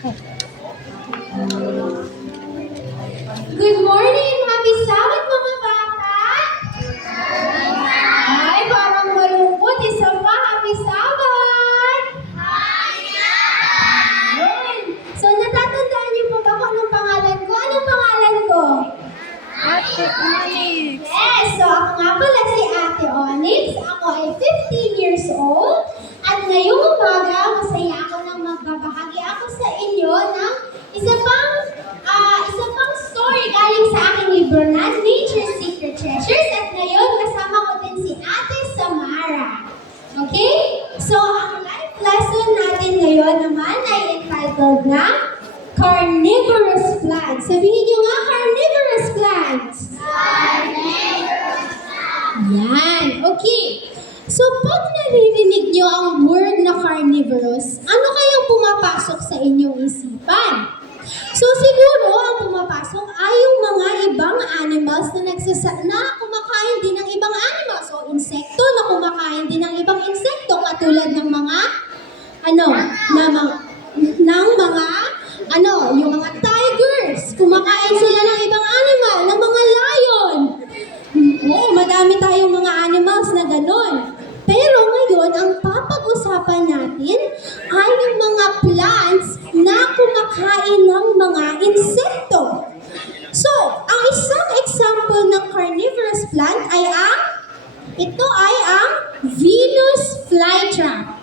Good morning! Happy Sabbath mga bata! Ay, parang malungkot. Isa pa, Happy Sabbath! Ayun. So, natatandaan niyo po ba kung anong pangalan ko? Anong pangalan ko? Ate Onyx. Yes! So, ako nga pala si Ate Onyx. Ako ay 15 years old. At ngayong umaga, masaya ako nang magbabahagi ako sa inyo ng isa pang story galing sa aking libro na Nature's Secret Treasures. At ngayon, kasama ko din si Ate Samara. Okay? So, ang life lesson natin ngayon naman ay entitled na Carnivorous Plants. Sabihin niyo nga, Carnivorous Plants. Yan. Okay. So, pag naririnig niyo ang word na carnivorous, ano kayang pumapasok sa inyong isipan? So, siguro ang pumapasok ay yung mga ibang animals na kumakain din ng ibang animals. So, insekto na kumakain din ng ibang insekto katulad ng mga yung mga tigers, kumakain sila ng ibang animal, ng mga lion. Oo, madami tayong mga animals na ganon. Pero ngayon, ang papag-usapan natin ay yung mga plants na kumakain ng mga insekto. So, ang isang example ng carnivorous plant ay ang Venus flytrap.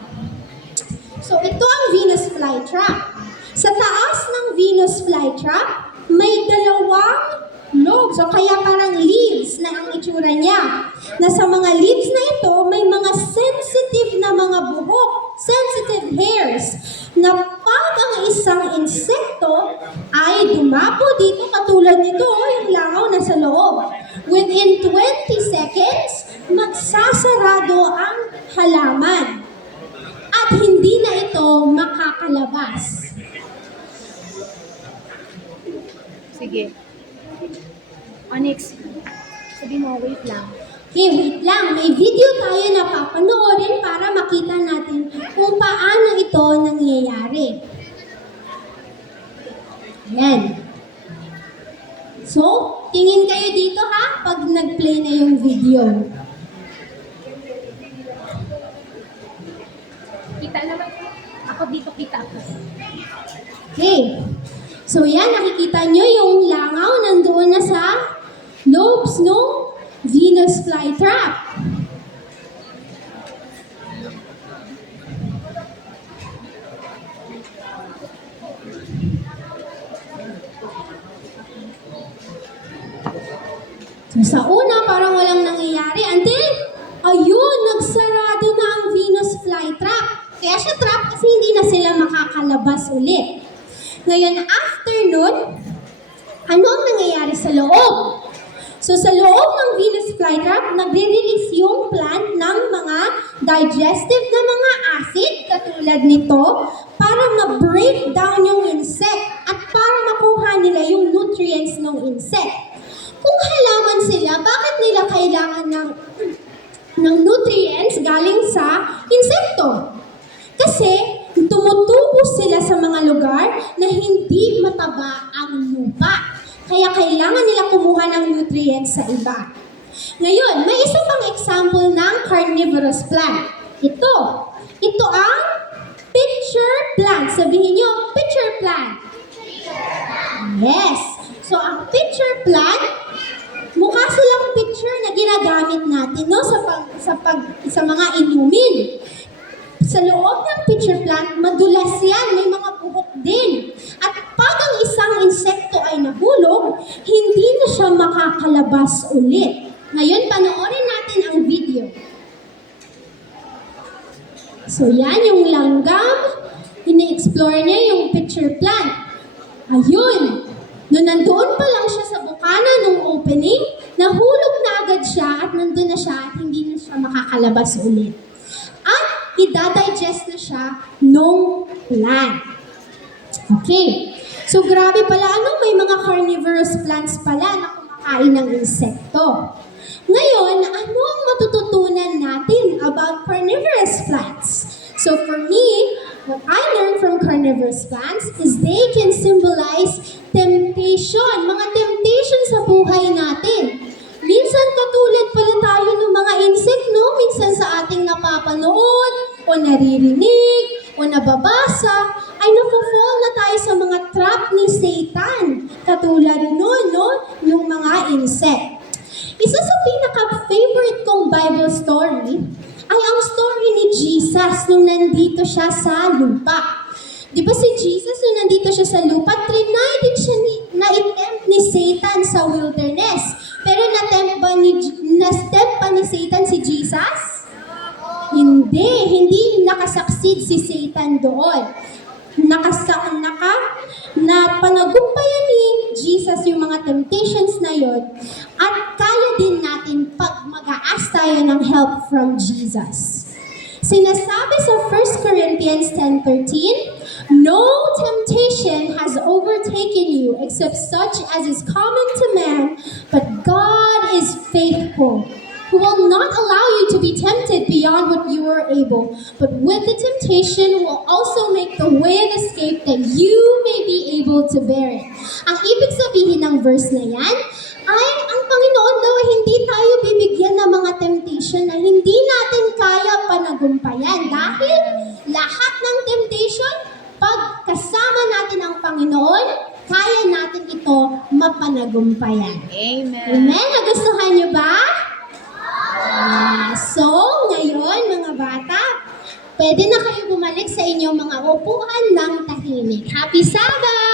So, ito ang Venus flytrap. Sa taas ng Venus flytrap, may dalawang lobes o kaya parang leaves na ang itsura niya. Na sa mga leaves na ito, may mga sensitive na mga buhok, sensitive hairs, na pag ang isang insekto ay dumapo dito katulad nito, yung langaw na sa loob. Within 20 seconds, magsasarado ang halaman. At hindi na ito makakalabas. Sige. Onyx, sabi mo, wait lang. Okay, wait lang. May video tayo na papanoorin para makita natin kung paano ito nangyayari. Ayan. So, tingin kayo dito ha, pag nag-play na yung video. Kita naman. Ako dito, kita ako. Okay. So yan, nakikita nyo yung langaw nandoon na sa lobes ng Venus flytrap. So sa una, parang walang nangyayari. Until, ayun, nagsarado na ang Venus flytrap. Kaya siya trap kasi hindi na sila makakalabas ulit. Ngayon, after nun, ano ang nangyayari sa loob? So, sa loob ng Venus flytrap, nagre-release yung plant ng mga digestive na mga acid, katulad nito, para ma-break down yung insect at para makuha nila yung nutrients ng insect. Kung halaman sila, bakit nila kailangan ng nutrients galing sa insekto? Kasi, tumutubo sila sa mga lugar na hindi mataba ang lupa. Kaya kailangan nila kumuha ng nutrients sa iba. Ngayon, may isa pang example ng carnivorous plant. Ito ang pitcher plant. Sabihin nyo, pitcher plant. Yes. So, ang pitcher plant, mukha silang pitcher na ginagamit natin sa mga inumin. Sa loob ng pitcher plant, madulas yan, may mga buhok din. At pag ang isang insekto ay nahulog, hindi na siya makakalabas ulit. Ngayon, panoorin natin ang video. So yan yung langgam, ini-explore niya yung pitcher plant. Ayun, nung nandoon pa lang siya sa bukana nung opening, nahulog na agad siya at nandun na siya at hindi na siya makakalabas ulit. At i-digest na siya nung plant. Okay. So, grabe pala. May mga carnivorous plants pala na kumakain ng insekto. Ngayon, ano ang matututunan natin about carnivorous plants? So, for me, What I learned from carnivorous plants is they can symbolize temptation, mga temptation sa buhay natin. Minsan katulad pala tayo ng mga insect, no? Minsan sa ating napapanood, o naririnig, o nababasa, ay napafall na tayo sa mga trap ni Satan. Katulad nun, no? Yung mga insect. Isa sa pinaka-favorite kong Bible story ay ang story ni Jesus nung nandito siya sa lupa. Di ba si Jesus nung nandito siya sa lupa, trinay din siya na-attempt ni Satan sa wilderness. Pero na-tempt pa ni Satan si Jesus? Hindi nakasucceed si Satan doon. Panagumpayan ni Jesus yung mga temptations na yon at kaya din natin pag mag-a-ask tayo ng help from Jesus. Sinasabi sa 1 Corinthians 10:13, "No temptation has overtaken you except such as is common to man, but God is faithful, who will not allow you to be tempted beyond what you are able, but with the temptation will also make the way of escape that you may be able to bear it." Ang ibig sabihin ng verse na yan ay ang Panginoon daw ay hindi tayo bibigyan ng mga temptation na hindi natin kaya panagumpayan. Dahil lahat ng temptation, pag kasama natin ang Panginoon, kaya natin ito mapanagumpayan. Amen. Amen? Nagustuhan niyo ba? So, ngayon mga bata, pwede na kayo bumalik sa inyong mga upuan ng tahimik. Happy Sabbath!